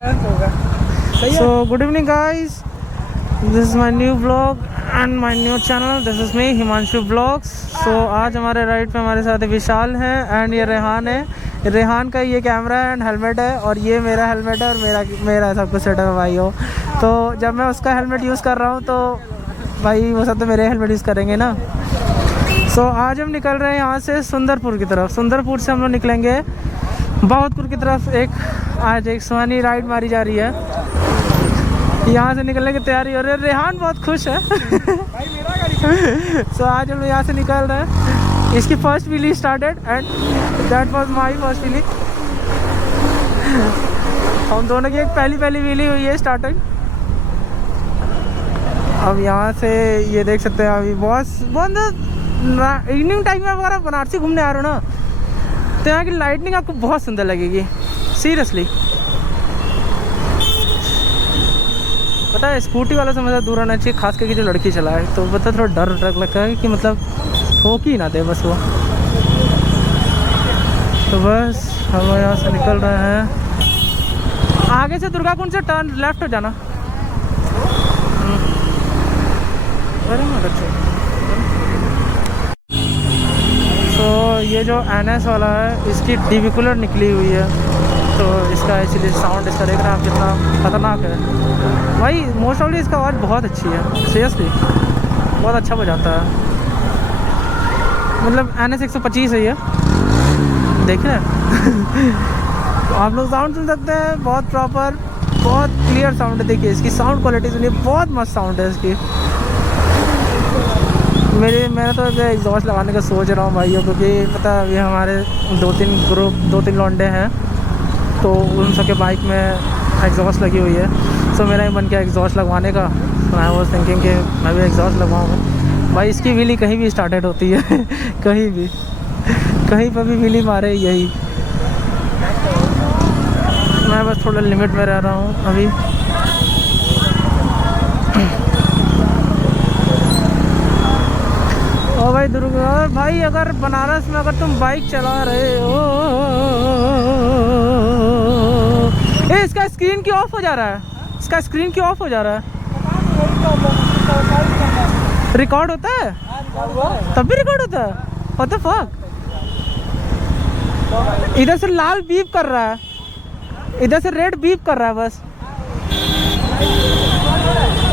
So good evening guys, this is my new vlog and my new channel. This is me Himanshu Vlogs. So आज हमारे ride पे हमारे साथ विशाल है and ये रेहान है। रेहान का ये कैमरा एंड हेलमेट है और ये मेरा हेलमेट है और मेरा सब कुछ सेटअप है भाई हो। तो जब मैं उसका हेलमेट यूज़ कर रहा हूँ तो भाई वो सब तो मेरे हेलमेट यूज़ करेंगे ना। सो आज हम निकल रहे हैं यहाँ से सुंदरपुर की तरफ। सुंदरपुर से हम लोग निकलेंगे बहुतपुर की तरफ। आज एक सुहानी राइड मारी जा रही है। यहाँ से निकलने की तैयारी हो रही है। रेहान बहुत खुश है। सो आज हम यहाँ से निकल रहे हैं। इसकी first wheelie started and that was my first wheelie. हम दोनों की एक पहली व्हीली हुई है स्टार्टिंग। अब यहाँ से ये देख सकते हैं अभी बहुत इवनिंग टाइम में अगर आप बनारसी घूमने आ रहे हो ना तो यहाँ की लाइटनिंग आपको बहुत सुंदर लगेगी सीरियसली। पता है स्कूटी वाला से मतलब दूर रहना चाहिए, खास करके जो लड़की चलाए तो पता थोड़ा डर लगता है कि मतलब ठोक ही ना दे बस वो। तो बस हम यहाँ से निकल रहे हैं। आगे से दुर्गाकुंड से टर्न लेफ्ट हो जाना। तो ये जो NS वाला है इसकी डिविकुलर निकली हुई है तो इसका इसीलिए साउंड इसका देख रहे हैं आप कितना खतरनाक है भाई। मोस्ट ऑफली इसका आवाज़ बहुत अच्छी है सीरियसली, बहुत अच्छा बजाता है। मतलब NS 125 है ये, देखिए आप लोग साउंड सुन सकते हैं, बहुत प्रॉपर बहुत क्लियर साउंड है। देखिए इसकी साउंड क्वालिटी सुनिए, बहुत मस्त साउंड है इसकी। मैं तो एग्जॉस्ट लगाने का सोच रहा हूँ भाइयों, क्योंकि पता है अभी हमारे दो तीन लौंडे हैं तो उन सबके बाइक में एग्जॉस्ट लगी हुई है। सो मेरा ही मन किया एग्जॉस्ट लगवाने का। तो आई वाज थिंकिंग कि मैं भी एग्जॉस्ट लगवाऊँगा भाई। इसकी व्हीली कहीं भी स्टार्टेड होती है कहीं पर भी व्हीली मारे यही। मैं बस थोड़ा लिमिट में रह रहा हूँ अभी। ओ भाई दुर्गा भाई, अगर बनारस में अगर तुम बाइक चला रहे हो इसका स्क्रीन क्यों ऑफ हो जा रहा है? इसका स्क्रीन क्यों ऑफ हो जा रहा है? रिकॉर्ड होता है तब भी रिकॉर्ड होता है? What the fuck. इधर से लाल बीप कर रहा है, इधर से रेड बीप कर रहा है, बस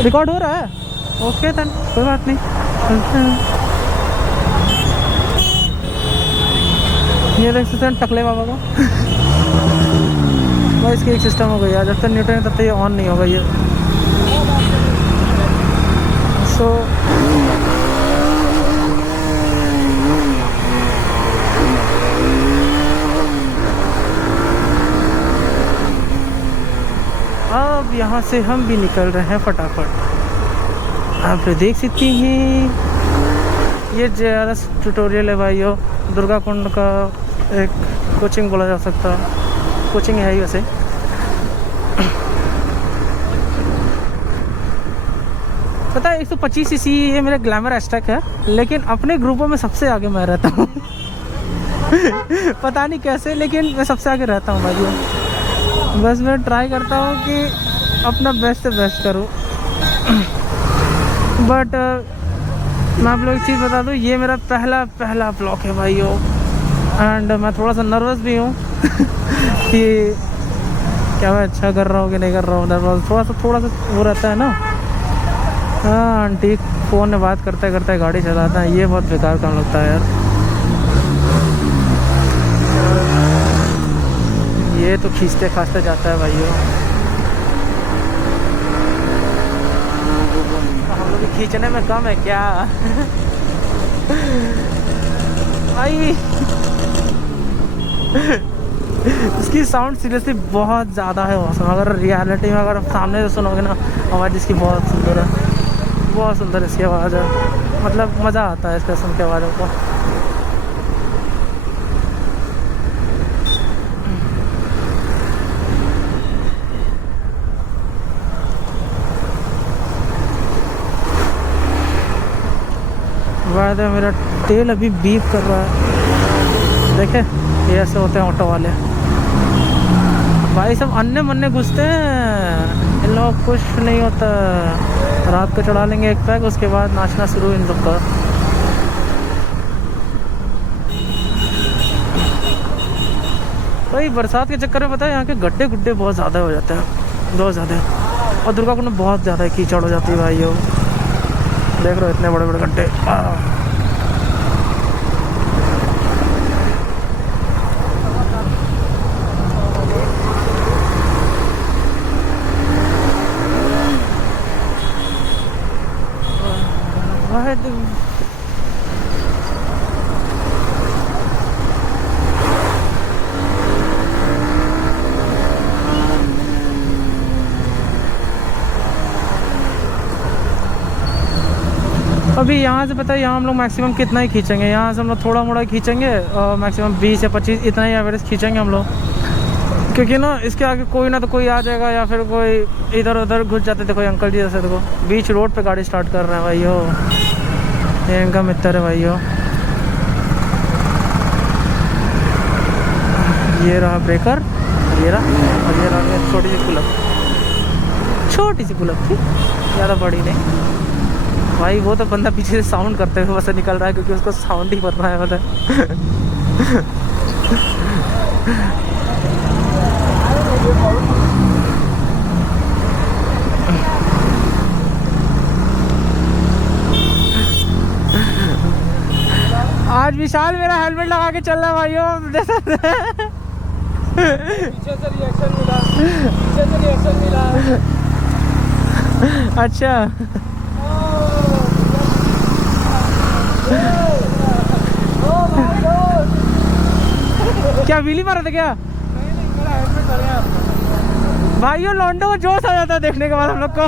रिकॉर्ड हो रहा है। ओके देन कोई बात नहीं। ये देख सकते हैं टकले बाबा को भाई। इसकी एक सिस्टम हो गई है, जब तक न्यूट्रल है तब तक ये ऑन नहीं होगा ये। सो अब यहाँ से हम भी निकल रहे हैं फटाफट। आप देख सकते हैं ये ज़्यादा ट्यूटोरियल है भाइयों। दुर्गाकुंड का एक कोचिंग बोला जा सकता है, कोचिंग है ही वैसे। पता है 125 cc ये मेरा ग्लैमर हैशटैग है, लेकिन अपने ग्रुपों में सबसे आगे मैं रहता हूँ पता नहीं कैसे, लेकिन मैं सबसे आगे रहता हूँ भाई। बस मैं ट्राई करता हूँ कि अपना बेस्ट से बेस्ट करूँ। बट मैं आप लोग एक चीज़ बता दूँ, ये मेरा पहला ब्लॉग है भाइयों एंड मैं थोड़ा सा नर्वस भी हूँ कि क्या मैं अच्छा कर रहा हूँ कि नहीं कर रहा हूँ। थोड़ा सा वो रहता है ना। हाँ आंटी फ़ोन में बात करते करते गाड़ी चलाता है, ये बहुत बेकार काम लगता है यार। ये तो खींचते खांचते जाता है भाइयों। हम लोग खींचने में कम है क्या भाई इसकी साउंड सीरियसली बहुत ज़्यादा है औसम। अगर रियलिटी में अगर सामने से सुनोगे ना आवाज़ इसकी बहुत सुंदर है, बहुत सुंदर इसकी आवाज़ है। मतलब मज़ा आता है इसका सुन के आवाज़ों को। वायदा मेरा तेल अभी बीप कर रहा है, देखे ये ऐसे होते हैं ऑटो वाले। भाई सब अन्य मन्ने घुसते हैं, इन लोग कुछ नहीं होता। रात को चढ़ा लेंगे एक पैक, उसके बाद नाचना शुरू इन लोग का। भाई बरसात के चक्कर में पता है यहाँ के गड्ढे गुड्ढे बहुत ज़्यादा हो जाते हैं, बहुत ज़्यादा। और दुर्गाकुंड में बहुत ज़्यादा कीचड़ हो जाती है भाई। यो देख रहे हो इतने बड़े बड़े गड्ढे। अभी यहाँ से पता है, यहाँ हम लोग मैक्सिमम कितना ही खींचेंगे, यहाँ से हम लोग थोड़ा मोड़ा खींचेंगे और मैक्सिमम 20 या 25 इतना ही एवरेज खींचेंगे हम लोग। क्योंकि ना इसके आगे कोई ना तो कोई आ जाएगा या फिर कोई इधर उधर घुस जाते। देखो अंकल जी जैसे देखो बीच रोड पे गाड़ी स्टार्ट कर रहे हैं भाई। हो ये इनका मित्र है भाई। हो ये रहा ब्रेकर, ये रहा, और ये रहा छोटी सी पुलअप, छोटी सी पुलअप थी, ज़्यादा बड़ी नहीं भाई। वो तो बंदा पीछे से साउंड करते हुए बस निकल रहा है, क्योंकि उसको साउंड ही करना है मतलब। आज विशाल मेरा हेलमेट लगा के चल रहा है भाइयों। पीछे से रिएक्शन मिला, पीछे से रिएक्शन मिला। अच्छा क्या व्हीली मारा था क्या? भाइयों लौंडो को जोश आ जाता है देखने के बाद हम लोग को।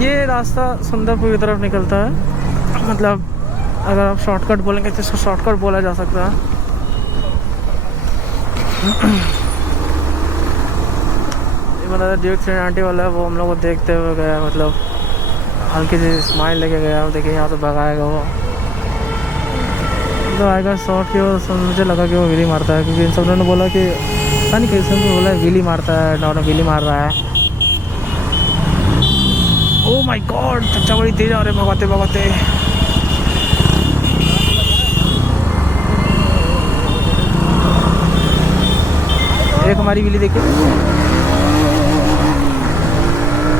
ये रास्ता सुंदरपुर की तरफ निकलता है। मतलब अगर आप शॉर्टकट बोलेंगे तो इसको शॉर्टकट बोला जा सकता है। मतलब जो 390 वाला है वो हम लोग को देखते हुए गया, मतलब हल्की सी स्माइल लेके गया। देखिए यहाँ से भगाएगा वो, तो आएगा शॉर्ट की ओर। मुझे लगा कि वो व्हीली मारता है, क्योंकि इन सब ने बोला कि पता नहीं किसी ने बोला व्हीली मारता है, नॉर्मल व्हीली मार रहा है। ओह माय गॉड, चच्चा बड़ी तेज आ रहे भगाते भगाते। एक हमारी व्हीली देखिए।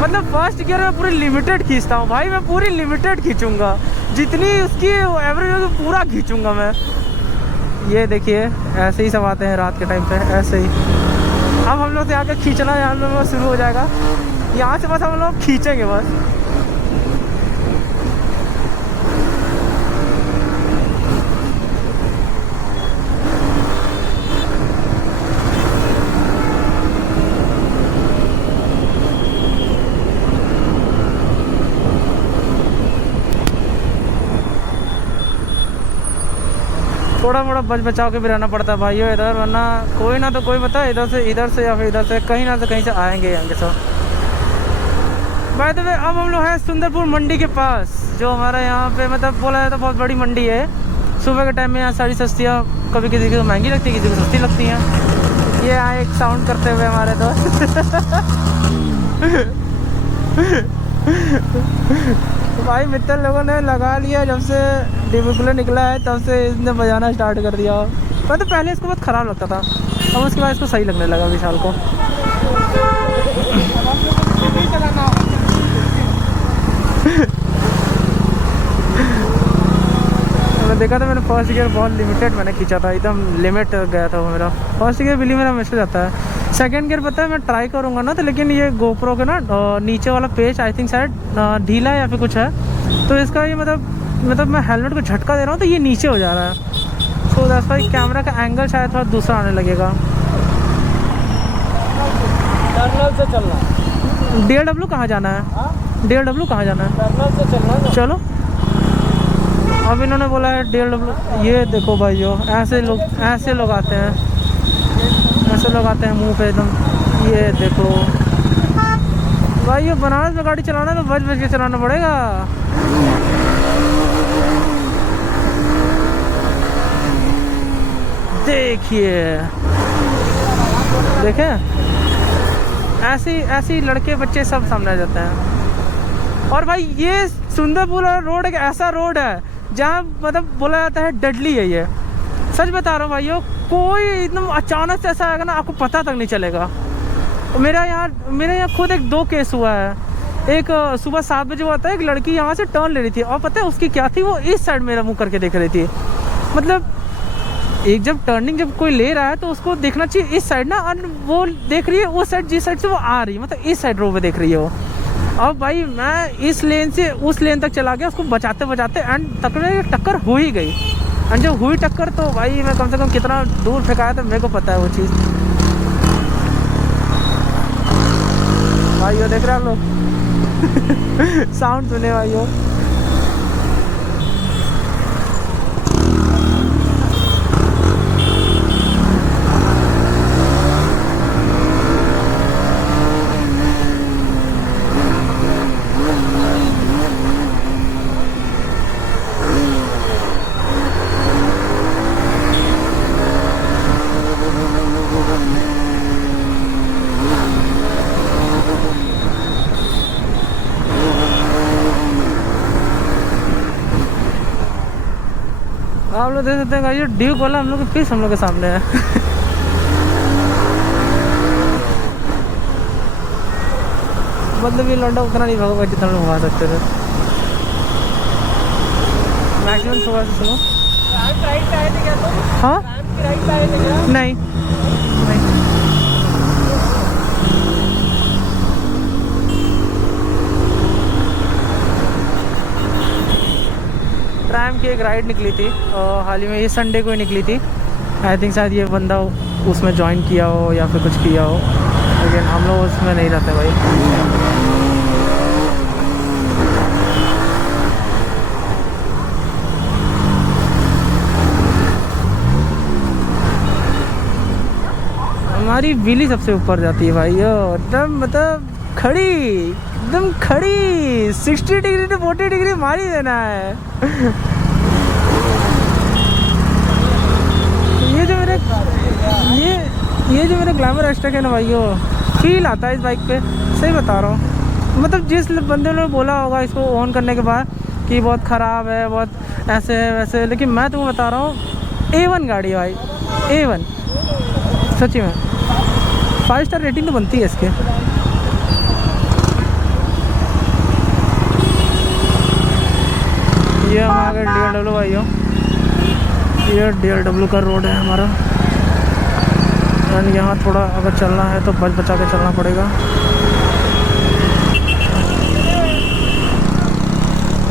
मतलब फर्स्ट गियर में पूरी लिमिटेड खींचता हूँ भाई, मैं पूरी लिमिटेड खींचूंगा, जितनी उसकी एवरेज होगी पूरा खींचूंगा मैं। ये देखिए ऐसे ही सब आते हैं रात के टाइम पे, ऐसे ही। अब हम लोग से आके खींचना यहाँ में शुरू हो जाएगा, यहाँ से बस हम लोग खींचेंगे बस। थोड़ा मोड़ा बच बचाव के भी रहना पड़ता है भाइयों इधर, वरना कोई ना तो कोई पता है इधर से या फिर इधर से कहीं ना तो कहीं से आएंगे यहाँ के सब। बाय द वे अब हम लोग हैं सुंदरपुर मंडी के पास, जो हमारा यहाँ पे मतलब बोला जाए तो बहुत बड़ी मंडी है। सुबह के टाइम में यहाँ सारी सस्तियाँ कभी किसी को महंगी लगती है, किसी को सस्ती लगती हैं। ये आए एक साउंड करते हुए हमारे तो भाई मित्र लोगों ने लगा लिया, जब से डिबिकुलर निकला है तब से इसने बजाना स्टार्ट कर दिया। पर तो पहले इसको बहुत ख़राब लगता था, अब उसके बाद इसको सही लगने लगा विशाल को। मैंने देखा था, मैंने फर्स्ट गियर बहुत लिमिटेड मैंने खींचा था, एकदम लिमिट गया था वो मेरा। फर्स्ट गियर बिल्ली मेरा मैसेज आता है। सेकंड गियर पता है मैं ट्राई करूँगा ना, तो लेकिन ये गोप्रो के ना नीचे वाला पेज आई थिंक शायद ढीला है या फिर कुछ है, तो इसका ये मतलब मैं हेलमेट को झटका दे रहा हूँ तो ये नीचे हो जा रहा है। सो दैट्स व्हाई कैमरा का एंगल शायद थोड़ा दूसरा आने लगेगा। टर्नल से चलना। DLW कहाँ जाना है? DLW कहाँ जाना है? टर्नल से चलना। चलो अब इन्होंने बोला है DLW। ये देखो भाइयों ऐसे लोग आते हैं, ऐसे लोग आते हैं मुंह पे एकदम। ये देखो भाई, ये बनारस में गाड़ी चलाना तो बच के चलाना पड़ेगा। देखिए, देखें ऐसे लड़के बच्चे सब सामने आ जाते हैं। और भाई ये सुंदरपुर रोड एक ऐसा रोड है जहाँ मतलब बोला जाता है डेडली है ये। सच बता रहा हूँ भाइयों, कोई एकदम अचानक से ऐसा आएगा ना, आपको पता तक नहीं चलेगा। मेरे यहाँ खुद एक 2 केस हुआ है। एक सुबह 7 बजे हुआ था, एक लड़की यहाँ से टर्न ले रही थी और पता है उसकी क्या थी, वो इस साइड मेरा मुँह करके देख रही थी। मतलब एक जब टर्निंग जब कोई ले रहा है तो उसको देखना चाहिए इस साइड ना, और वो देख रही है उस साइड, जिस साइड से वो आ रही है, मतलब इस साइड रो पे देख रही है वो। अब भाई मैं इस लेन से उस लेन तक चला गया उसको बचाते बचाते, एंड टक्कर हो ही गई। एंड जब हुई टक्कर तो भाई मैं कम से कम कितना दूर फेंकाया था मेरे को पता है वो चीज़। भाई वो देख रहे हैं आप लोग साउंड सुने भाइयों। आप लोग देख सकते हैं ये ड्यूक वाला हम लोग के पीस हम लोग के सामने है। मतलब ये लौंडा उतना नहीं भागा जितना लोग भगा सकते थे। मैक्सिमम सुबह से सुनो। राइट आए थे क्या तुम? हाँ राइट आए थे क्या? नहीं नहीं। ट्रैम की एक राइड निकली थी हाल ही में, ये संडे को ही निकली थी। आई थिंक शायद ये बंदा उसमें ज्वाइन किया हो या फिर कुछ किया हो, लेकिन हम लोग उसमें नहीं रहते भाई। हमारी बिली सबसे ऊपर जाती है भाई, एकदम मतलब एकदम खड़ी 60 डिग्री से 40 डिग्री मार ही देना है। ये जो मेरा ग्लैमर हैशटैग है ना भाइयों, फील आता है इस बाइक पे, सही बता रहा हूँ। मतलब जिस बंदे ने बोला होगा इसको ऑन करने के बाद कि बहुत ख़राब है, बहुत ऐसे है वैसे है, लेकिन मैं तुम्हें बता रहा हूँ A1 गाड़ी है भाई, A1 सच्ची में। 5 स्टार रेटिंग तो बनती है इसके। ये हम आ गए DLW भाइयों, ये DLW का रोड है हमारा। एंड यहाँ थोड़ा अगर चलना है तो बच बचा के चलना पड़ेगा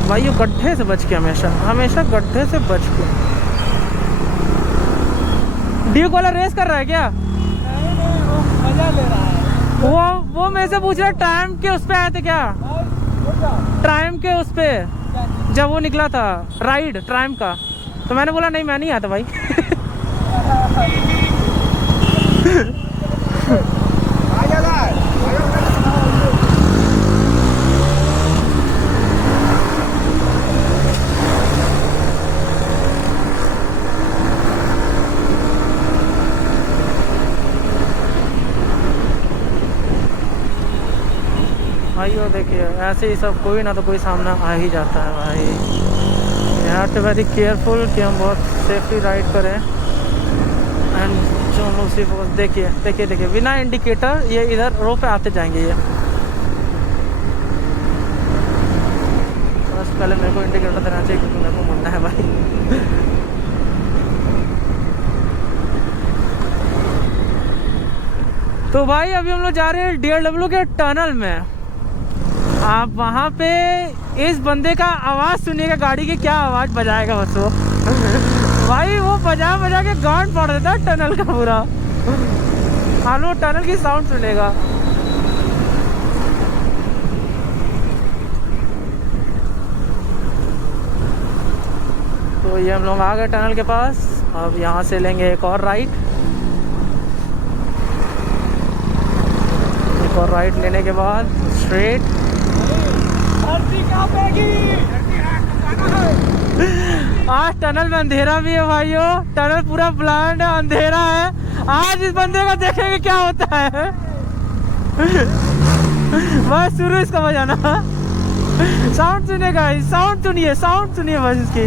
भाइयों, गड्ढे से बच के, हमेशा गड्ढे से बच के। ड्यूक वाला रेस कर रहा है क्या? वो मजा ले रहा है। वो मेरे से पूछ रहा है टाइम के उस पे आए थे क्या? टाइम के उस पे जब वो निकला था राइड ट्राइम का, तो मैंने बोला नहीं मैं नहीं आता भाई। भाइयों देखिए ऐसे ही सब कोई ना तो कोई सामना आ ही जाता है भाई। यहाँ पे वेरी केयरफुल कि हम बहुत सेफ्टी राइड करें। एंड जो हम लोग सिर्फ देखिए बिना इंडिकेटर ये इधर रो पे आते जाएंगे ये। बस पहले मेरे को इंडिकेटर देना चाहिए क्योंकि मेरे को मुड़ना है भाई। तो भाई अभी हम लोग जा रहे हैं DLW के टनल में। आप वहाँ पे इस बंदे का आवाज़ सुनिएगा, गाड़ी की क्या आवाज़ बजाएगा बस वो। भाई वो बजा के गांड फाड़ देता है टनल का पूरा। हाँ वो टनल की साउंड सुनेगा। तो ये हम लोग आ गए टनल के पास। अब यहाँ से लेंगे एक और राइट। और राइट लेने के बाद स्ट्रेट। धरती कांपेगी। आज टनल में अंधेरा भी है भाइयों, टनल पूरा ब्लाइंड है, अंधेरा है। आज इस बंदे का देखेंगे क्या होता है। बस शुरू इसका बजाना, साउंड सुनिए गाइस, साउंड सुनिए बस इसकी।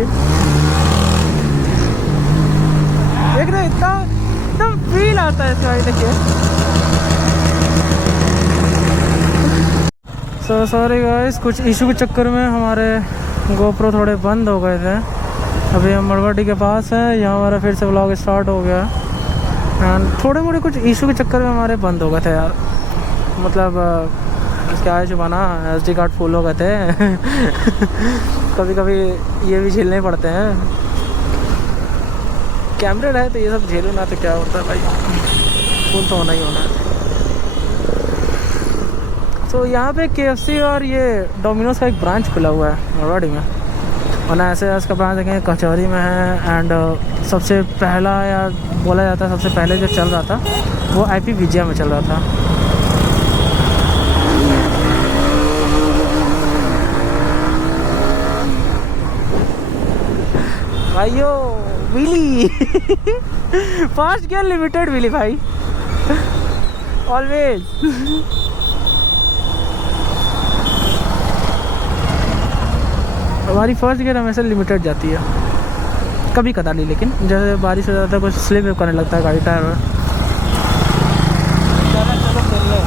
देख रहे इतना एकदम फील आता है इसका, देखिए। सो सॉरी गाइस, कुछ इशू के चक्कर में हमारे गोप्रो थोड़े बंद हो गए थे। अभी हम मड़वाडी के पास हैं, यहाँ हमारा फिर से व्लॉग स्टार्ट हो गया। एंड थोड़े मोड़े कुछ इशू के चक्कर में हमारे बंद हो गए थे यार, मतलब क्या है जुबाना, SD कार्ड फुल हो गए थे। कभी कभी ये भी झेलने पड़ते हैं, कैमरे रहे तो ये सब झेलो ना तो क्या होता है भाई, फुल तो होना ही होना है। तो यहाँ पे KFC और ये डोमिनोज का एक ब्रांच खुला हुआ है मरवाड़ी में, वरना ऐसे इसका ब्रांच देखें कचौरी में है। एंड सबसे पहला या बोला जाता है सबसे पहले जो चल रहा था वो IP विजया में चल रहा था। भाइयों wheelie fast gear limited wheelie भाई, ऑलवेज। हमारी फर्स्ट गियर हमेशा लिमिटेड जाती है, कभी कदा नहीं, लेकिन जैसे बारिश हो जाता है कुछ स्लिप करने लगता है गाड़ी टायर में। चलो चल लो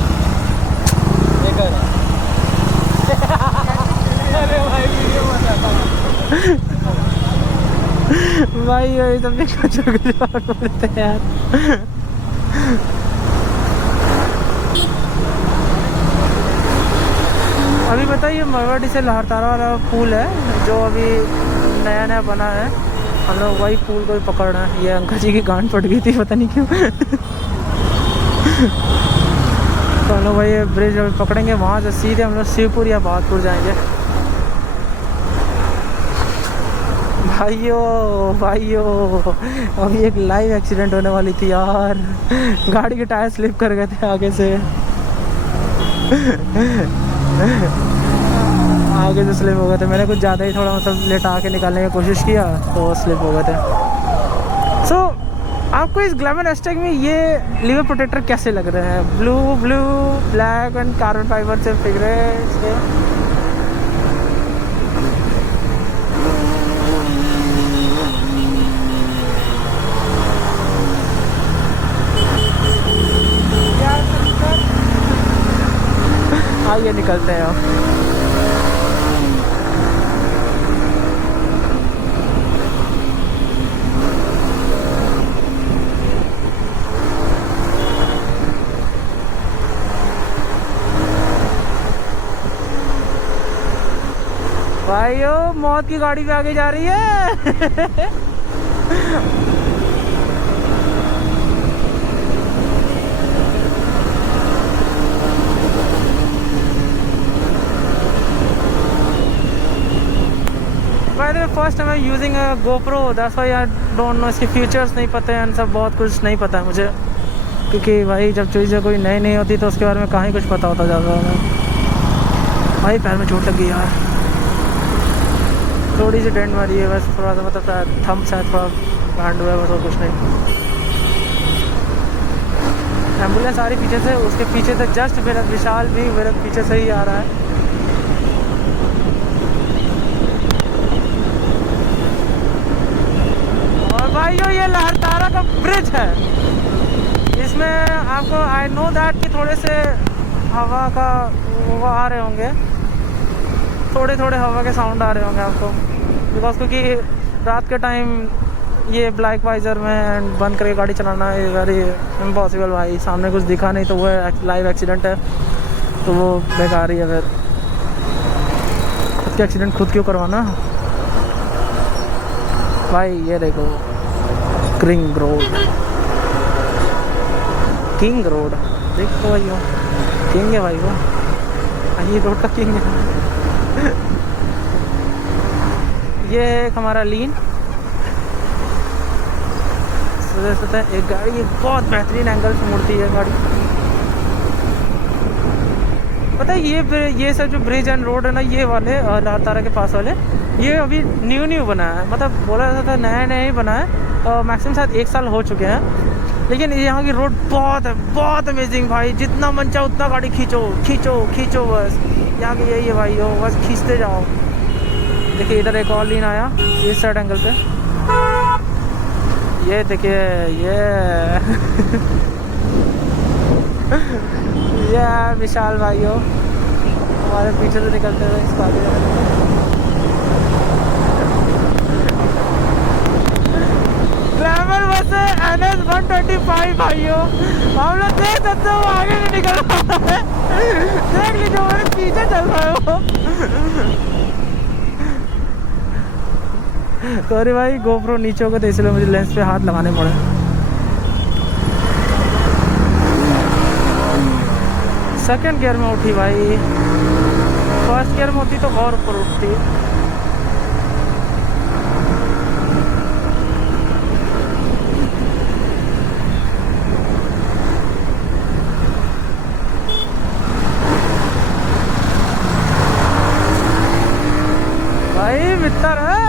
अरे भाई वीडियो बनाता भाई ये सब भी कुछ और बोलते हैं यार। अभी बताइए मरवाड़ी से लहरतारा वाला पुल है जो अभी नया नया बना है, हम लोग वही पुल को ही पकड़ रहे हैं। ये अंकल जी की गांड पड़ गई थी पता नहीं क्यों। तो हम लोग वही ब्रिज अभी पकड़ेंगे, वहाँ से सीधे हम लोग शिवपुर या बहादुरपुर जाएंगे। भाइयों अभी एक लाइव एक्सीडेंट होने वाली थी यार, गाड़ी के टायर स्लिप कर गए थे आगे से। आगे से स्लिप हो गए थे, मैंने कुछ ज़्यादा ही थोड़ा मतलब लेटा के निकालने की कोशिश किया तो स्लिप हो गए थे। सो आपको इस ग्लैमर हैशटैग में ये लीवर प्रोटेक्टर कैसे लग रहे हैं? Blue black and carbon fibre से फिगरे से। आइए निकलते हैं अब। भाइयों मौत की गाड़ी पे आगे जा रही है। First time I using a GoPro, that's why I don't know, इसके फीचर्स नहीं पता हैं, सब बहुत कुछ नहीं पता है मुझे, क्योंकि भाई जब चीज़ें कोई नई नहीं होती तो उसके बारे में कहीं कुछ पता होता ज़्यादा है। भाई पैर में चोट लग गई यार, थोड़ी सी डेंट मारी है बस, थोड़ा सा मतलब थंब शायद थोड़ा बैंड हुआ है बस, और कुछ नहीं। एम्बुलेंस आ रही पीछे से, उसके पीछे से जस्ट मेरा विशाल भी मेरे पीछे से ही आ रहा है। भाइयों ये लहरतारा का ब्रिज है, इसमें आपको आई नो दैट कि थोड़े से हवा का वो आ रहे होंगे, थोड़े थोड़े हवा के साउंड आ रहे होंगे आपको, बिकॉज क्योंकि रात के टाइम ये ब्लैक वाइजर में बंद करके गाड़ी चलाना है वेरी इम्पॉसिबल भाई। सामने कुछ दिखा नहीं तो वो लाइव एक्सीडेंट है तो वो बेकार ही है, फिर खुद के एक्सीडेंट खुद क्यों करवाना भाई। ये देखो किंग रोड देखो भाई, वो किंग है भाई, वो ये रोड का किंग है। ये एक हमारा लीन एक गाड़ी, ये बहुत बेहतरीन एंगल से मुड़ती है गाड़ी। पता है ये सब जो ब्रिज एंड रोड है ना, ये वाले और लहरतारा के पास वाले ये अभी न्यू बना है, मतलब बोला जाता था नया नया ही बना है, मैक्सिमम शायद 1 साल हो चुके हैं। लेकिन यहाँ की रोड बहुत अमेजिंग भाई, जितना मन चाहे उतना गाड़ी खींचो खींचो खींचो, बस यहाँ की यही है भाई, हो बस खींचते जाओ। देखिए इधर एक और लाइन आया इस साइड एंगल पे, ये देखिए ये विशाल भाइयों हमारे पीछे से निकलते हुए इसको आगे ग्लैमर बस है NS 125 भाइयों, हम लोग देख सकते हो आगे भी निकल रहा है, देख लीजिए हमारे पीछे चल रहा है वो। सॉरी भाई गोप्रो नीचे होगा तो इसलिए मुझे लेंस पे हाथ लगाने पड़े। सेकंड गियर में उठी भाई, फर्स्ट गियर में होती तो और ऊपर उठती। भाई मित्र है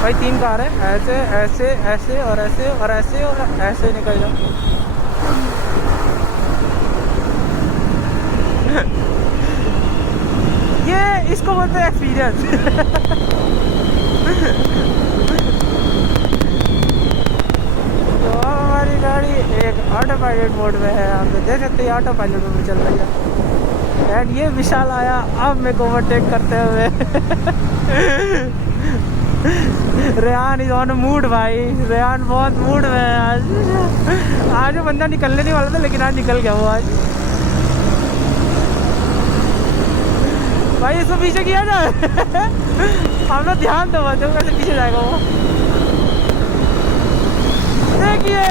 भाई, 3 कार है, ऐसे ऐसे ऐसे और ऐसे और ऐसे और ऐसे निकल जाओ। ये इसको बोलते हैं एक्सपीरियंस। तो हमारी गाड़ी एक ऑटो पायलट मोड में है, आप तो देख सकते हैं ऑटो पायलट मोड में चल रही है। एंड ये विशाल आया अब मेरे को ओवरटेक करते हुए। रेहान इज ऑन मूड भाई, रेहान बहुत मूड में है आज वो बंदा निकलने नहीं वाला था लेकिन आज निकल गया वो आज। भाई इसको पीछे किया जाए। हम लोग ध्यान दो बच्चों कैसे पीछे जाएगा वो, देखिए।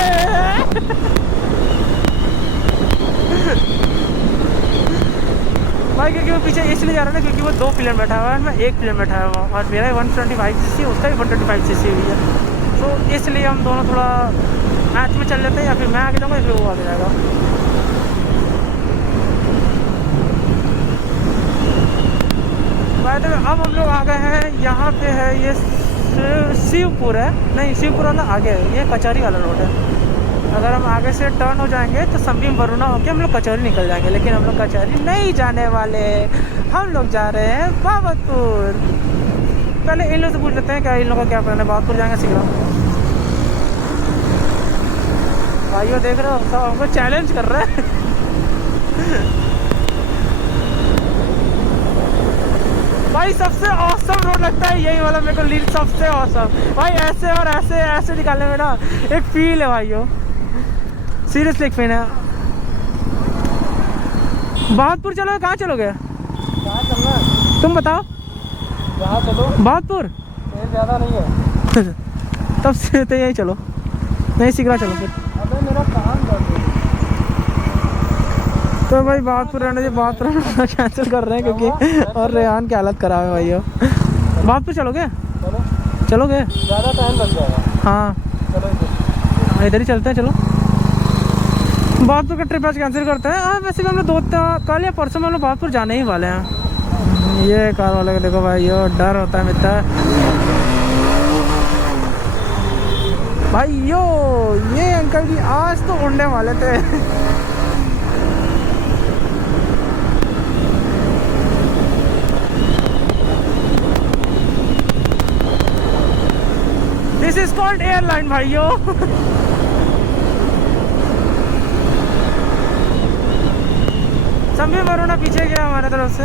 भाई क्योंकि वो पीछे इसलिए जा रहा है क्योंकि वो 2 पिलर बैठा हुआ है, मैं 1 पिलर बैठा हुआ हूँ, और मेरा 125cc उसका भी 125cc हुई है, तो इसलिए हम दोनों थोड़ा मैच में चल लेते हैं, या फिर मैं आगे जाऊँगा या फिर वो आगे जाएगा। भाई तो अब हम लोग आ गए हैं, यहाँ पे है ये शिवपुर है, नहीं शिवपुर वाला आगे है, ये कचहरी वाला रोड है। अगर हम आगे से टर्न हो जाएंगे तो संभीम वरुणा होके हम लोग कचहरी निकल जाएंगे, लेकिन हम लोग कचहरी नहीं जाने वाले, हम लोग जा रहे हैं बाबतपुर। पहले इन लोग से पूछ लेते हैं क्या इन लोगों का क्या प्लान है, बाबतपुर जाएंगे सीधा। भाइयों देख रहे हो सब हमको चैलेंज कर रहे हैं। भाई सबसे औसम रोड लगता है यही वाला मेरे को, लीड सबसे औसम भाई, ऐसे और ऐसे ऐसे निकालने में ना एक फील है भाइयों, सीरियसली एक फील है। बहादुर चलो, कहाँ चलोगे? कहाँ चलना है तुम बताओ। जहाँ चलो, बहादुर ज़्यादा नहीं है। तब से तो यही चलो, नहीं सिगरा चलो फिर। अबे मेरा काम कर दो। तो भाई बहादुर रहने से बहादुर रहना कैंसिल कर रहे हैं क्योंकि और रेहान की हालत खराब है भाइयों। बहादुर चलोगे? चलो, चलोगे? ज़्यादा टाइम लग जाएगा। हाँ चलो इधर ही चलते हैं, चलो। बहादुर का ट्रिप आज कैंसिल करते हैं। हाँ वैसे भी हम लोग कल या परसों में हम लोग बहादुर जाने ही वाले हैं। ये कार वाले को देखो भाइयों, डर होता है मित्र भाइयों। ये अंकल जी आज तो उड़ने वाले थे। दिस इज कॉल्ड एयरलाइन भाइयों। संभीम वरुणा पीछे गया हमारे तरफ से,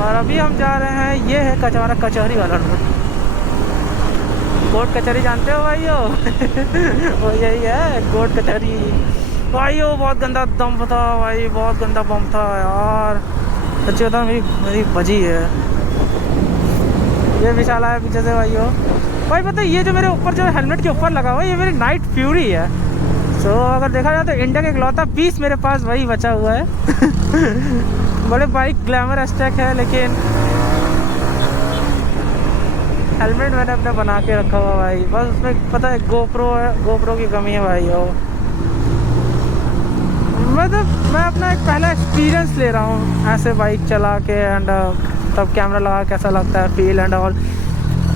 और अभी हम जा रहे हैं, ये है कचहरी वाला रोड। कोर्ट कचहरी जानते हो भाइयों? वो यही है कोर्ट कचहरी भाइयों। बहुत गंदा दम था भाई, बहुत गंदा बम था यार, सच्ची बता मेरी बजी है। ये विशाल आया पीछे से भाइयों। भाई पता है ये जो मेरे ऊपर जो हेलमेट के ऊपर लगा हुआ है ये मेरी नाइट फ्यूरी है। सो अगर देखा जाए तो इंडिया का इकलौता पीस मेरे पास वही बचा हुआ है। बड़े बाइक ग्लैमर एस्टैक है, लेकिन हेलमेट मैंने अपने बना के रखा हुआ भाई, बस उसमें पता है गोप्रो है, गोप्रो की कमी है भाई। और मतलब मैं अपना एक पहला एक्सपीरियंस ले रहा हूँ ऐसे बाइक चला के, एंड तब कैमरा लगा कैसा लगता है, फील एंड ऑल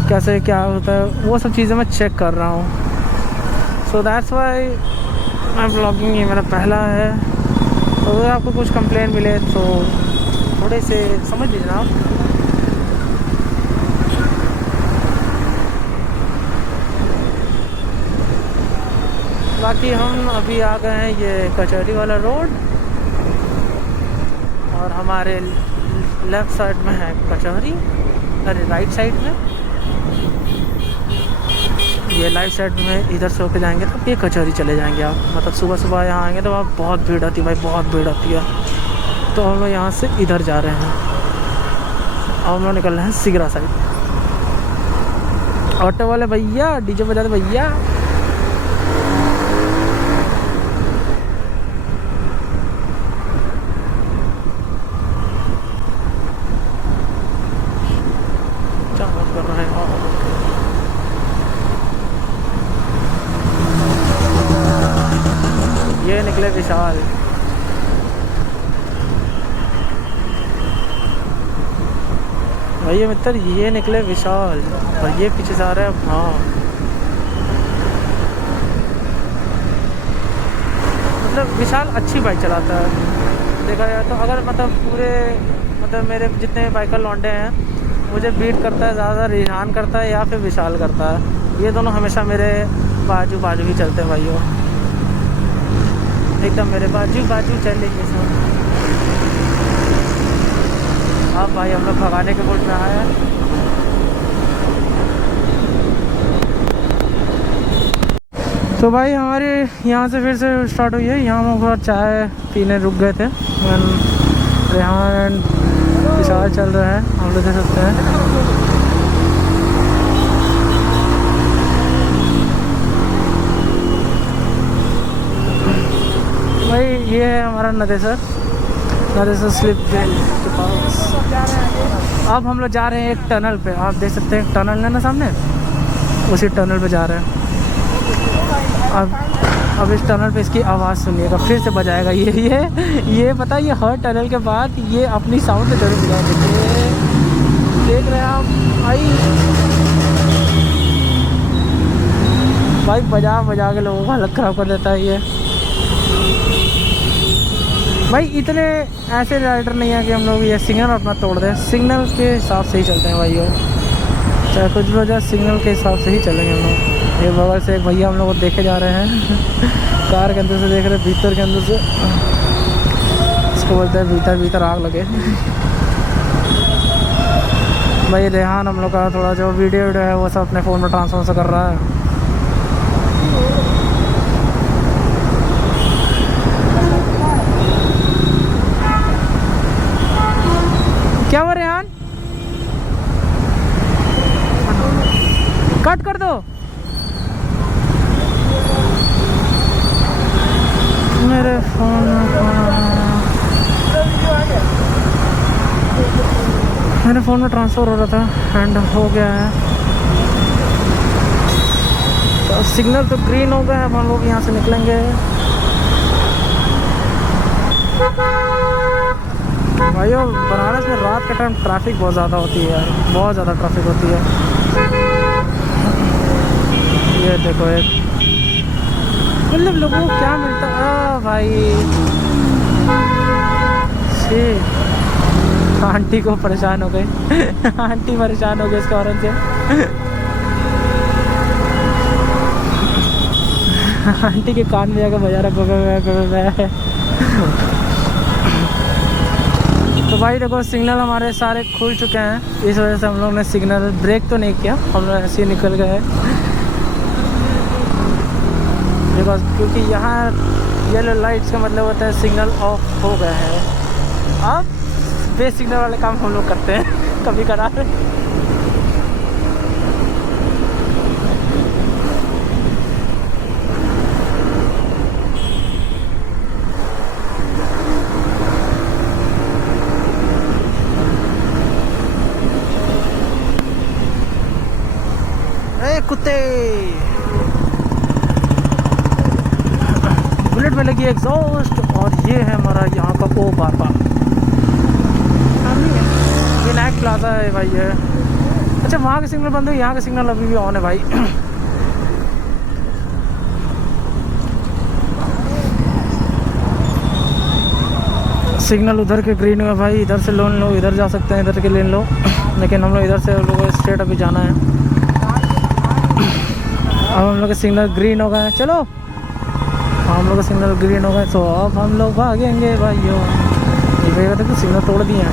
कैसे क्या होता है, वो सब चीज़ें मैं चेक कर रहा हूँ। सो दैट्स वाई मैं ब्लॉगिंग ये मेरा पहला है। तो अगर आपको कुछ कंप्लेन मिले तो थोड़े से समझ लीजिए आप। बाकी हम अभी आ गए हैं ये कचहरी वाला रोड, और हमारे लेफ़्ट साइड में है कचहरी, अरे राइट साइड में, ये राइट साइड में इधर से होके जाएंगे तो ये कचहरी चले जाएंगे आप। मतलब सुबह सुबह यहाँ आएंगे तो वहाँ बहुत भीड़ आती है भाई, बहुत भीड़ आती है। तो हम लोग यहाँ से इधर जा रहे हैं और हम लोग निकल रहे हैं सिगरा साइड। ऑटो वाले भैया, डीजे बजा दे भैया। कर रहे हैं ये निकले विशाल। भैया मित्र ये निकले विशाल और ये पीछे जा रहे हैं। हाँ मतलब विशाल अच्छी बाइक चलाता है देखा जाए तो। अगर मतलब पूरे मतलब मेरे जितने बाइकर लौंडे हैं, मुझे बीट करता है ज़्यादा रेहान करता है या फिर विशाल करता है। ये दोनों हमेशा मेरे बाजू बाजू ही चलते हैं भाइयों, एकदम मेरे बाजू बाजू चलेंगे सब। अब भाई हम लोग भगाने के मूड में आए हैं। तो भाई हमारे यहाँ से फिर से स्टार्ट हुई है। यहाँ हम थोड़ा चाय पीने रुक गए थे। रेहान विशाल चल रहा है, हम लोग देख सकते हैं। भाई ये है हमारा नदेसर स्लिप वेल के पास। अब हम लोग जा रहे हैं एक टनल पे, आप देख सकते हैं टनल है ना सामने, उसी टनल पे जा रहे हैं। अब इस टनल पे इसकी आवाज़ सुनिएगा, फिर से बजाएगा ये पता है, ये हर टनल के बाद ये अपनी साउंड जरूर बजाएगा। देख रहे हैं आप भाई बजा के लोगों का हालत ख़राब कर देता है ये। भाई इतने ऐसे राइडर नहीं है कि हम लोग ये सिग्नल अपना तोड़ दें। सिग्नल के हिसाब से ही चलते हैं भाइयों, चाहे कुछ भी हो जाए सिग्नल के हिसाब से ही चलेंगे हम लोग। ये बगल से एक भैया हम लोग को देखे जा रहे हैं कार के अंदर से देख रहे हैं, भीतर के अंदर से। इसको बोलते हैं भीतर आग लगे। भाई रेहान हम लोग का थोड़ा जो वीडियो है वो सब अपने फ़ोन में ट्रांसफर कर रहा है। क्या हुआ रेहान, कट कर दो। मेरे फोन में ट्रांसफ़र हो रहा था एंड हो गया है। तो सिग्नल तो ग्रीन हो गया है, अब हम लोग यहाँ से निकलेंगे। भाइयों बनारस में रात के टाइम ट्रैफिक बहुत ज़्यादा होती है यार, बहुत ज़्यादा ट्रैफिक होती है। ये देखो एक मतलब लोगों को क्या मिलता है भाई। आंटी को परेशान हो गई आंटी परेशान हो गई इसके कारण से आंटी के कान में जाकर बजा रहा। तो भाई देखो सिग्नल हमारे सारे खुल चुके हैं, इस वजह से हम लोग ने सिग्नल ब्रेक तो नहीं किया, हम लोग ऐसे ही निकल गए। बिकॉज क्योंकि यहाँ येलो लाइट्स का मतलब होता है सिग्नल ऑफ हो गया है। अब बेस सिग्नल वाले काम हम लोग करते हैं कभी कभार। कुत्ते। बुलेट में लगी एग्जॉस्ट और ये है हमारा यहाँ का ओ बापा विनायक प्लाजा है भाई ये। अच्छा वहाँ के सिग्नल बंद है, यहाँ का सिग्नल अभी भी ऑन है भाई। सिग्नल उधर के ग्रीन है भाई, इधर से लोन लो, इधर जा सकते हैं, इधर के लेन लो, लेकिन हम लोग इधर से हम लोग स्ट्रेट अभी जाना है। अब हम लोग का सिग्नल ग्रीन हो गए, चलो हम लोग का सिग्नल ग्रीन हो गए तो अब हम लोग भागेंगे भाइयों। ये भैया देखो सिग्नल तोड़ दिए हैं।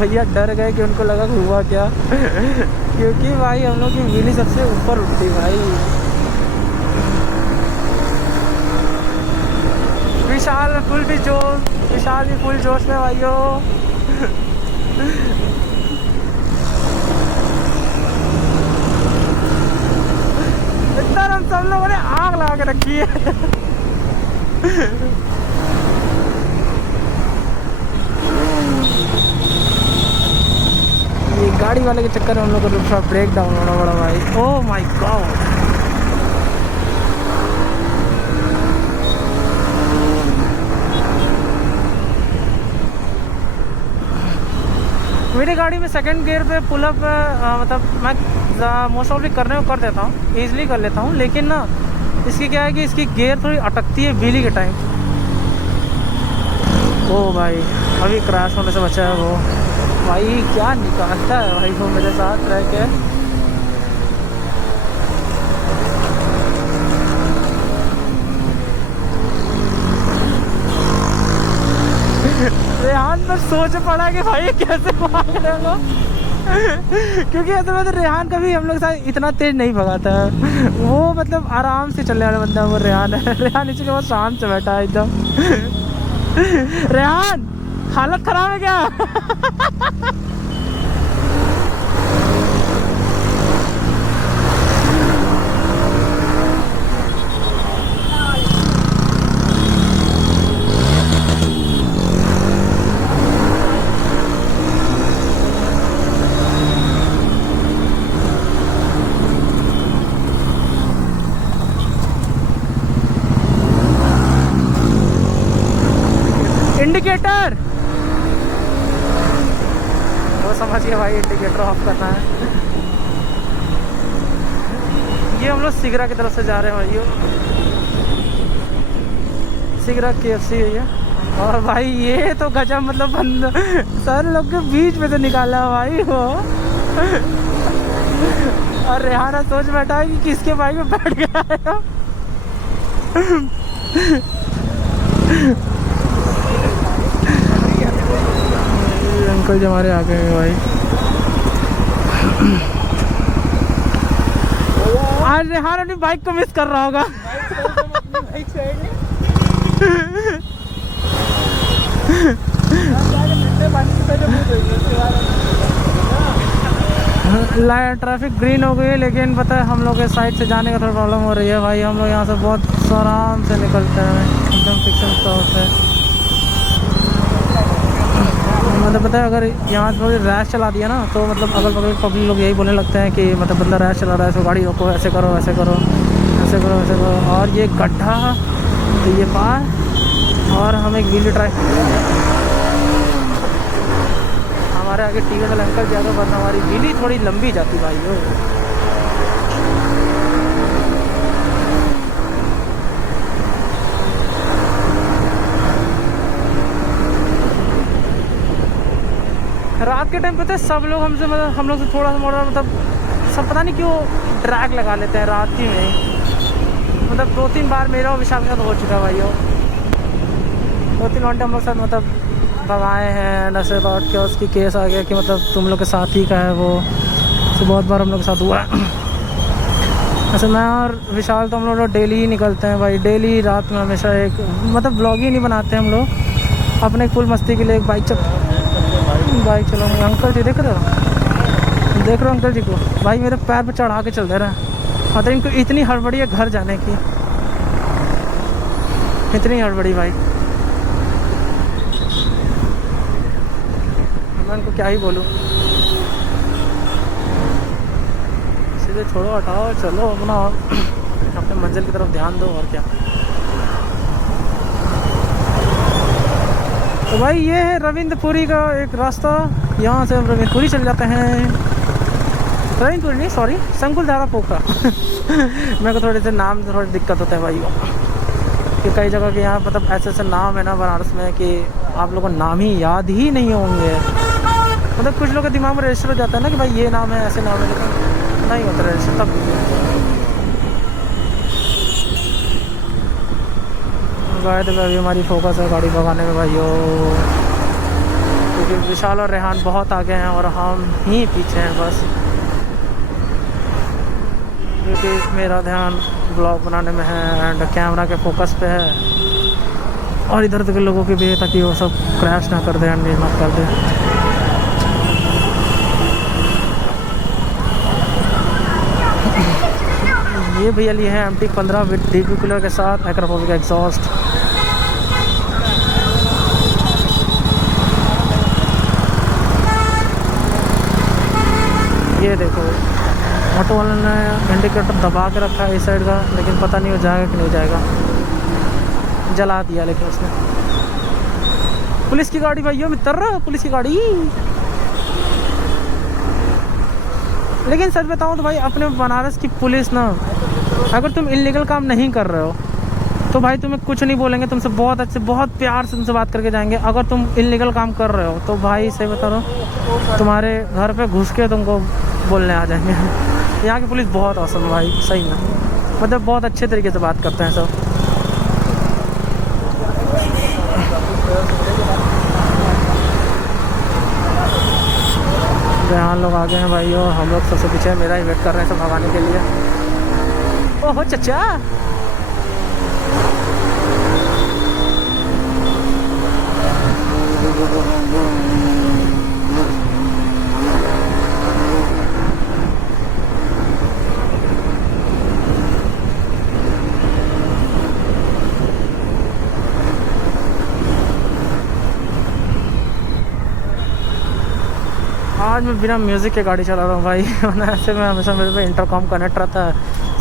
भैया डर गए कि उनको लगा कि हुआ क्या क्योंकि भाई हम लोग की व्हीली सबसे ऊपर उठती भाई। विशाल फुल भी जोश, विशाल भी फुल जोश में भाइयों। इतना हम सब लोगों ने आग लगा के रखी है। ये गाड़ी वाले के चक्कर में हम लोग को थोड़ा ब्रेक डाउन होना पड़ा भाई। Oh my God. मेरी गाड़ी में सेकंड गियर पे पुल अप मतलब मैं मोस्ट ऑफली करने को कर देता हूँ, ईजिली कर लेता हूँ, लेकिन ना इसकी क्या है कि इसकी गियर थोड़ी अटकती है व्हीली के टाइम। ओ भाई अभी क्रैश होने से बचा है वो भाई, क्या निकालता है भाई वो मेरे साथ रह के। रेहान पर सोच पड़ा कि भाई कैसे भाग रहे हो क्योंकि ऐसे में तो रेहान कभी हम लोग के साथ इतना तेज नहीं भगाता है, वो मतलब आराम से चलने वाला बंदा वो रेहान है। रेहान नीचे के बाद शांत से बैठा है एकदम। रेहान हालत खराब है क्या? इंडिकेटर वो समझिए भाई, इंडिकेटर ऑफ करना है। ये हम लोग सिगरा की तरफ से जा रहे हैं भाइयों। सिगरा KFC है ये। और भाई ये तो गजब मतलब बंद सारे लोग के बीच में से निकाला भाई वो। और रेहाना सोच बैठा है कि किसके बाइक में बैठ गया है। अंकल जी हमारे आ गए भाई। आज रेहान अपनी बाइक को मिस कर रहा होगा। ट्रैफिक ग्रीन हो गई है, लेकिन पता है हम लोग के साइड से जाने का थोड़ा प्रॉब्लम हो रही है भाई। हम लोग यहाँ से बहुत आराम से निकलते हैं एकदम फिक्सन स्टॉप से। मतलब पता है अगर यहाँ थोड़ी रैश चला दिया ना तो मतलब अगल बगल पब्लिक लोग यही बोलने लगते हैं कि मतलब बंदा रैश चला रहा है, तो गाड़ी रोको, ऐसे करो ऐसे करो ऐसे करो ऐसे करो। और ये गड्ढा तो ये पार और हम एक व्हील ट्राई, हमारे आगे टीवी वाला अंकल ज़्यादा वरना हमारी व्हीली थोड़ी लंबी जाती भाई हो। रात के टाइम पे सब लोग हमसे मतलब हम लोग से थोड़ा सा मोड़ा मतलब सब पता नहीं क्यों ड्रैग लगा लेते हैं रात ही में। मतलब 2-3 बार मेरा और विशाल के साथ हो चुका है भाई। 2-3 घंटे हम लोग साथ मतलब भगाए हैं, नशे बाउट के उसकी केस आ गया कि मतलब तुम लोग के साथ ही का है वो। तो बहुत बार हम लोग के साथ हुआ है। ऐसे मैं और विशाल तो हम लोग डेली ही निकलते हैं भाई, डेली रात में हमेशा एक मतलब ब्लॉग ही नहीं बनाते हम लोग, अपने फुल मस्ती के लिए एक बाइक चलाऊँगे। अंकल जी देख रहे हो अंकल जी को भाई, मेरे पैर पे चढ़ा के चल दे रहे हैं। मतलब इनको इतनी हड़बड़ी है घर जाने की, इतनी हड़बड़ी भाई, मैं उनको क्या ही बोलूँ। चीज़ें छोड़ो, हटाओ, चलो अपना अपने मंजिल की तरफ ध्यान दो, और क्या। तो भाई ये है रविंद्रपुरी का एक रास्ता, यहाँ से हम रविंद्रपुरी चल जाते हैं। रविंद्रपुरी नहीं, सॉरी, संकुलधारा पोखरा। मेरे को थोड़े से नाम से थोड़ी दिक्कत होता है भाई, कि कई जगह के यहाँ मतलब ऐसे ऐसे नाम है ना बनारस में कि आप लोगों को नाम ही याद ही नहीं होंगे। मतलब कुछ लोगों के दिमाग में रजिस्टर हो जाता है ना कि भाई ये नाम है, ऐसे नाम है, लेकिन नहीं होता रजिस्टर तब। गाय तो अभी हमारी फोकस है गाड़ी भगाने में भाइयों, क्योंकि विशाल और रेहान बहुत आगे हैं और हम ही पीछे हैं बस, क्योंकि मेरा ध्यान ब्लॉग बनाने में है एंड कैमरा के फोकस पे है, और इधर के लोगों के भी, ताकि वो सब क्रैश ना कर दे एंड ना कर दे। ये भैया लिए हैं MT-15 विद DP कूलर के साथ एक्राफोबिक एग्जॉस्ट। ये देखो ऑटो वाले ने इंडिकेटर दबा के रखा है इस साइड का, लेकिन पता नहीं हो जाएगा कि नहीं जाएगा। जला दिया लेकिन उसने। पुलिस की गाड़ी भाइयों, मित्र, पुलिस की गाड़ी। लेकिन सच बताऊं तो भाई अपने बनारस की पुलिस ना, अगर तुम इलीगल काम नहीं कर रहे हो तो भाई तुम्हें कुछ नहीं बोलेंगे, तुमसे बहुत अच्छे, बहुत प्यार से तुमसे बात करके जाएंगे। अगर तुम इलीगल काम कर रहे हो तो भाई सही बता रहा हूँ, तुम्हारे घर पे घुस के तुमको बोलने आ जाएंगे। यहाँ की पुलिस बहुत औसम है भाई, सही में, मतलब बहुत अच्छे तरीके से बात करते हैं सब। यहाँ लोग आगे हैं भाई, और हम लोग सबसे पीछे, मेरा ही वेट कर रहे हैं सब भगाने के लिए। ओहो चचा, आज मैं बिना म्यूज़िक के गाड़ी चला रहा हूँ भाई। वरना ऐसे में हमेशा मेरे पे इंटरकॉम कनेक्ट रहता है,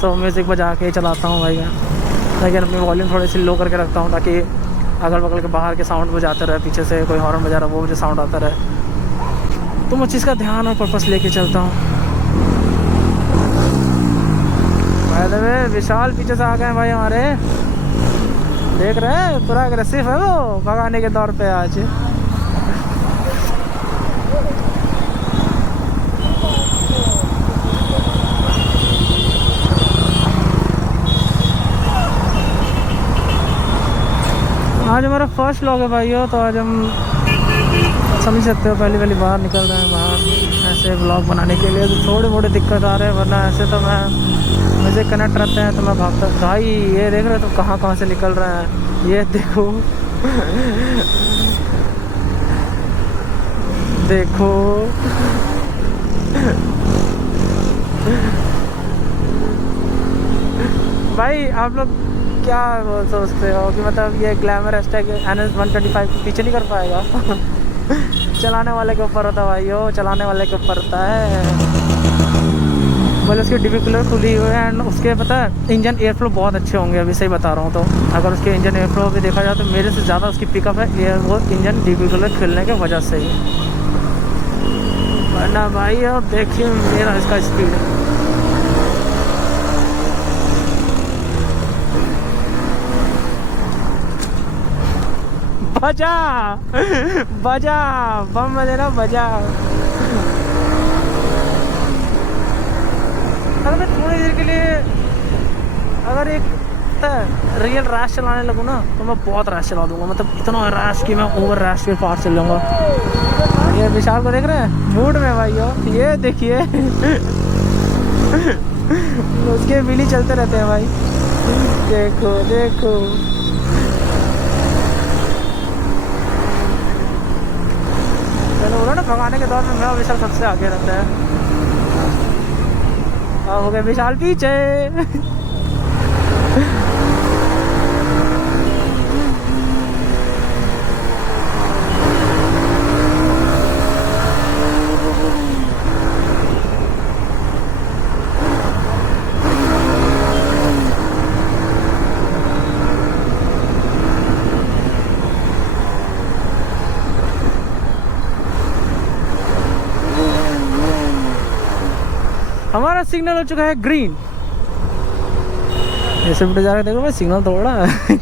तो म्यूज़िक बजा के ही चलाता हूँ भाई। लेकिन अपनी वॉल्यूम थोड़ी सी लो करके रखता हूँ, ताकि अगल बगल के बाहर के साउंड बजाते रहे, पीछे से कोई हॉर्न बजा रहा है वो मुझे साउंड आता रहे, तो मैं चीज़ का ध्यान और पर्पस लेके चलता हूँ। भाई विशाल पीछे से आ गए भाई हमारे, देख रहे हैं, पूरा अग्रेसिव है वो भगाने के दौर पे आज। आज हमारा फर्स्ट व्लॉग है भाइयों, तो आज हम समझ सकते हो पहली बार निकल रहे हैं बाहर ऐसे व्लॉग बनाने के लिए, तो थोड़े मोटे दिक्कत आ रहे हैं, वरना ऐसे तो मैं मुझे कनेक्ट रहते हैं तो मैं भागता। भाई ये देख रहे हो तो कहाँ से निकल रहे हैं, ये देखो। देखो भाई आप लोग क्या सोचते हो कि मतलब ये ग्लैमर हैशटैग NS125 को पीछे नहीं कर पाएगा? चलाने वाले के ऊपर होता है भाइयों, चलाने वाले के ऊपर होता है। बोले उसकी DP कूलर खुली हुई है एंड उसके पता है इंजन एयर फ्लो बहुत अच्छे होंगे, अभी सही बता रहा हूँ। तो अगर उसके इंजन एयर फ्लो भी देखा जाए तो मेरे से ज़्यादा उसकी पिकअप है वो इंजन DP कूलर खुलने के वजह से ही, वरना भाई अब देखिए मेरा इसका स्पीड। बजा बजा बम बजेना, बजा। अगर मैं थोड़ी देर के लिए अगर एक रियल रैश चलाने लगूँ ना तो मैं बहुत रैश चला दूंगा, मतलब इतना रैश कि मैं ओवर रैश के पार चल जाऊँगा। ये विशाल को देख रहे हैं मूड में भाइयों, ये देखिए। उसके बिली चलते रहते हैं भाई, देखो देखो। ना भगाने के दौर में मैं विशाल सबसे आगे रहता है। हो गए विशाल पीछे। हमारा सिग्नल हो चुका है ग्रीन। ये सब जा रहा देखो भाई, सिग्नल तोड़ा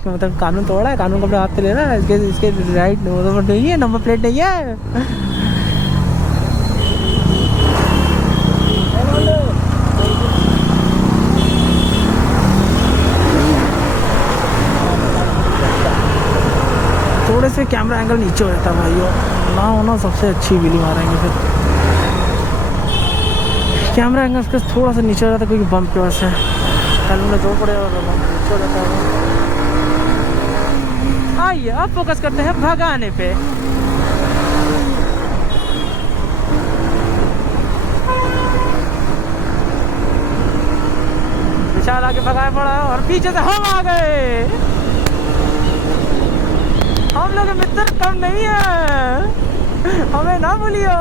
मतलब कानून तोड़ा है, कानून को अपने हाथ से लेना है। इसके राइट नहीं है, नंबर प्लेट नहीं है। थोड़े से कैमरा एंगल नीचे हो जाता है भाइयों, ना होना सबसे अच्छी व्हीलिंग मारेंगे फिर। कैमरा एंगल का थोड़ा सा नीचे हो जाता है क्योंकि बम्प की वजह से हेलमेट दो पड़े और नीचे हो जाता है। आइए अब फोकस करते हैं भगाने पे। विशाल आगे भगाया पड़ा और पीछे से हम आ गए। हम लोग मित्र कम नहीं है, हमें ना भूलियो।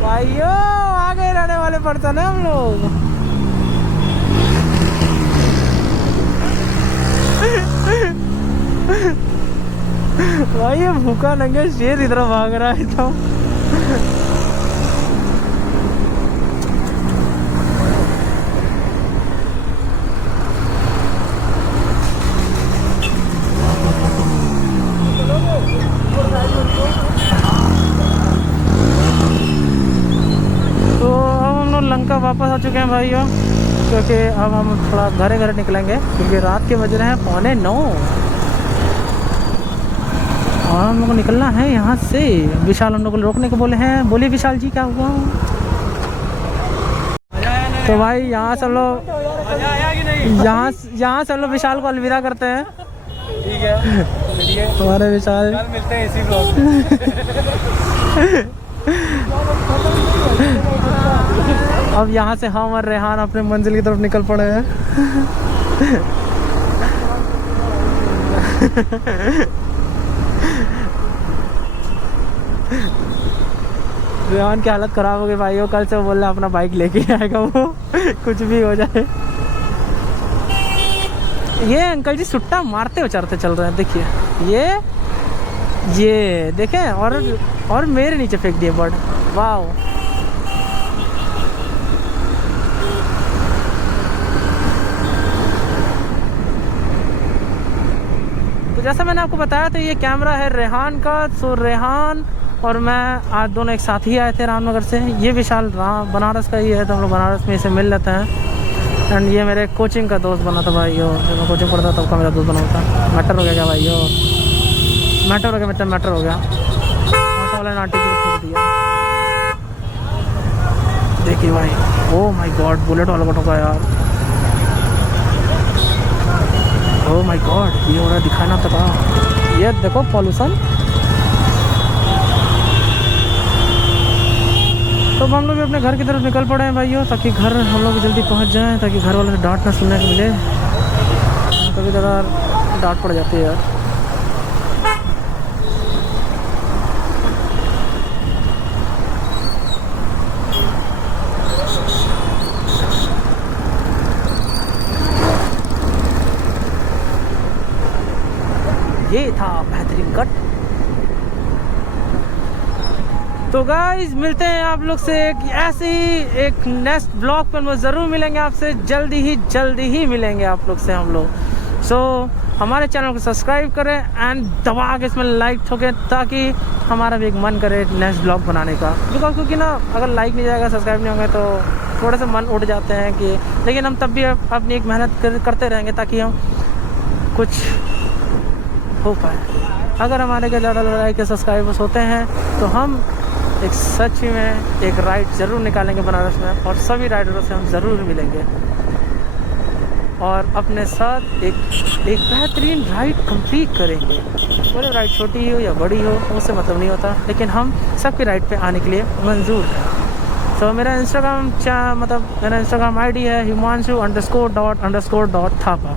भाइयों आगे रहने वाले पर्सन है हम लोग। भाई ये भूखा नंगे शेर इधर भाग रहा है तो लंका वापस आ चुके हैं भाइयों, क्योंकि अब हम थोड़ा घरे निकलेंगे क्योंकि रात के बज रहे हैं 8:45 और हम लोग को निकलना है यहाँ से। विशाल हम लोग को रोकने को बोले हैं। बोलिए विशाल जी क्या हुआ? तो भाई यहाँ से लोग यहाँ से लोग विशाल को अलविदा करते हैं। ठीक है हमारे विशाल कल मिलते हैं इसी ब्लॉग में। अब यहाँ से हम और रेहान अपने मंजिल की तरफ निकल पड़े हैं। रेहान की हालत खराब हो गई भाइयों, कल से वो बोल रहा अपना बाइक लेके आएगा वो कुछ भी हो जाए। ये अंकल जी सुट्टा मारते हुए चढ़ते चल रहे हैं, देखिए ये देखें और मेरे नीचे फेंक दिए बर्ड। वाह तो जैसा मैंने आपको बताया तो ये कैमरा है रेहान का। सो रेहान और मैं आज दोनों एक साथ ही आए थे रामनगर से। ये विशाल बनारस का ही है, तो हम लोग बनारस में इसे मिल लेते हैं। एंड ये मेरे कोचिंग का दोस्त बना था भाइयों, जब मैं कोचिंग पढ़ता तब का मेरा दोस्त बना था। मैटर हो गया क्या भाइयों? मैटर हो गया, मतलब मैटर हो गया। ऑटो वाले ने आंटी को छोड़ दिया। देखिए भाई, ओ माय गॉड, बुलेट वाला को ठोका यार। ओ माय गॉड, ये हो रहा दिखाना तो कहा। ये देखो पॉल्यूशन। तो हम लोग भी अपने घर की तरफ निकल पड़े हैं भाइयों, ताकि घर हम लोग जल्दी पहुंच जाएं, ताकि घर वालों से डांट ना सुनने को मिले। कभी कभार डांट पड़ जाती है यार। ये था बेहतरीन कट। तो गाइस मिलते हैं आप लोग से ऐसे ही एक नेक्स्ट ब्लॉग पर। मैं ज़रूर मिलेंगे आपसे जल्दी ही मिलेंगे आप लोग से हम लोग। सो हमारे चैनल को सब्सक्राइब करें एंड दबा के इसमें लाइक ठोकें, ताकि हमारा भी एक मन करे नेक्स्ट ब्लॉग बनाने का। बिकॉज क्योंकि ना अगर लाइक नहीं जाएगा, सब्सक्राइब नहीं होंगे तो थोड़े से मन उठ जाते हैं कि, लेकिन हम तब भी अपनी एक मेहनत करते रहेंगे ताकि हम कुछ हो पाए। अगर हमारे के ज़्यादा लाइक के सब्सक्राइबर्स होते हैं तो हम एक सच में एक राइड ज़रूर निकालेंगे बनारस में, और सभी राइडरों से हम ज़रूर मिलेंगे और अपने साथ एक बेहतरीन राइड कंप्लीट करेंगे। बोले राइड छोटी हो या बड़ी हो उससे मतलब नहीं होता, लेकिन हम सबकी राइड पे आने के लिए मंजूर हैं। तो मेरा इंस्टाग्राम आईडी है himanshu_._.thapa।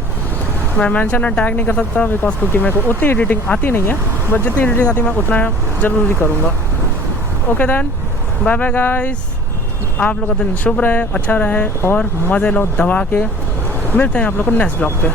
मैं मेंशन और टैग नहीं कर सकता बिकॉज क्योंकि मेरे को उतनी एडिटिंग आती नहीं है, बट जितनी एडिटिंग आती है मैं उतना ज़रूर ही करूँगा। Okay then, bye bye guys. आप लोग का दिन शुभ रहे, अच्छा रहे और मज़े लो दबा के। मिलते हैं आप लोग को नेक्स्ट ब्लॉग पे।